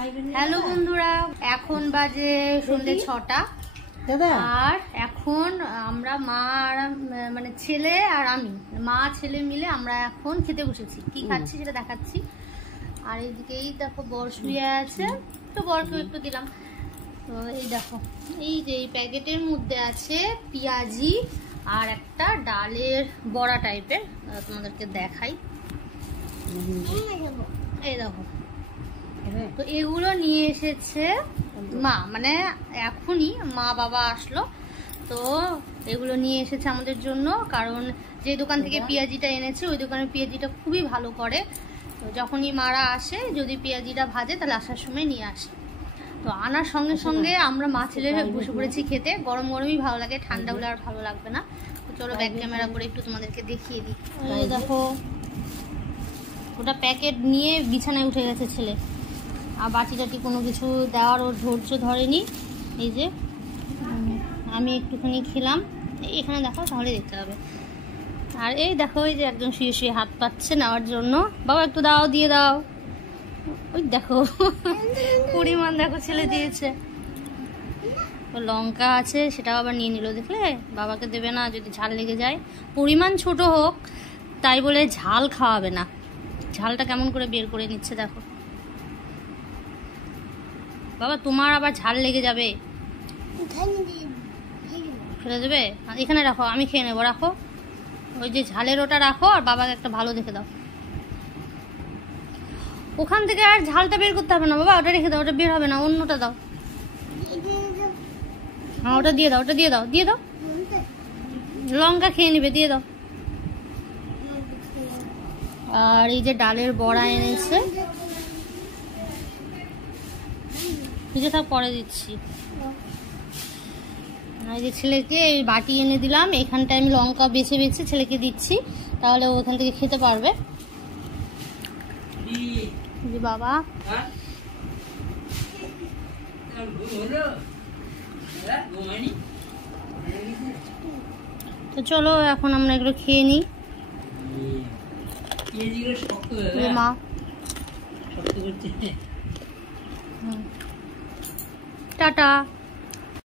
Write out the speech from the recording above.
Hello বন্ধুরা, এখন বাজে সন্ধ্যে 6টা আর এখন আমরা মা আর মানে ছেলে আর আমি মা ছেলে মিলে আমরা এখন খেতে বসেছি। কি খাচ্ছি সেটা দেখাচ্ছি। আর এইদিকেই দেখো বর শুয়ে আছে, তো বরকেও একটু দিলাম। তো এই দেখো, এই যে এই প্যাকেটের মধ্যে আছে পেঁয়াজি আর একটা ডালের বড়া টাইপের, তোমাদেরকে দেখাই। এই দেখো, তো এগুলো নিয়ে এসেছে মা, মানে এখনই মা বাবা আসলো, তো এগুলো নিয়ে এসেছে আমাদের জন্য। কারণ যে দোকান থেকে পেঁয়াজিটা এনেছে ওই দোকানের পেঁয়াজিটা খুবই ভালো করে। তো যখনই মারা আসে যদি পেঁয়াজিটা ভাজে তাহলে আসার সময় নিয়ে আসে। তো আনার সঙ্গে সঙ্গে আমরা মা ছেলে বসে পড়েছি খেতে। গরম গরমই ভালো লাগে, ঠান্ডা হলে আর ভালো লাগবে না। তো চলো ব্যাক ক্যামেরা করে একটু তোমাদেরকে দেখিয়ে দিই। দেখো, ওটা প্যাকেট নিয়ে বিছানায় উঠে গেছে ছেলে, আর বাটি টাটি কোনো কিছু দেওয়ার ওর ধৈর্য ধরেনি। এই যে আমি একটুখানি খেলাম, এখানে দেখো তাহলে দেখতে হবে। আর এই দেখো, এই যে একজন শুয়ে শুয়ে হাত পাচ্ছে নেওয়ার জন্য। বাবা একটু দাও, দিয়ে দাও। ওই দেখো পরিমাণ দেখো ছেলে দিয়েছে। লঙ্কা আছে সেটাও আবার নিয়ে নিল, দেখলে? বাবাকে দেবে না, যদি ঝাল লেগে যায়। পরিমাণ ছোট হোক তাই বলে ঝাল খাওয়াবে না। ঝালটা কেমন করে বের করে নিচ্ছে দেখো। বাবা তোমার আবার ঝাল লেগে যাবে, ফেলে দেবে। এখানে রাখো, আমি খেয়ে নেবো। রাখো, ওই যে ঝালের ওটা রাখো, আর বাবাকে একটা ভালো দেখে দাও। ওখান থেকে আর ঝালটা বের করতে হবে না বাবা, ওটা রেখে দাও, ওটা বের হবে না, অন্যটা দাও। হ্যাঁ ওটা দিয়ে দাও, ওটা দিয়ে দাও, দিয়ে দাও। লঙ্কা খেয়ে নেবে, দিয়ে দাও। আর এই যে ডালের বড়া এনেছে, বুঝে থাক পরে দিচ্ছি। এই যে ছেলেকে এই বাটি এনে দিলাম, এখানটায় আমি লঙ্কা বেছে বেছে ছেলেকে দিচ্ছি, তাহলে ওখান থেকে খেতে পারবে। বাবা তো চলো এখন আমরা এগুলো খেয়ে নিই। মা টাটা।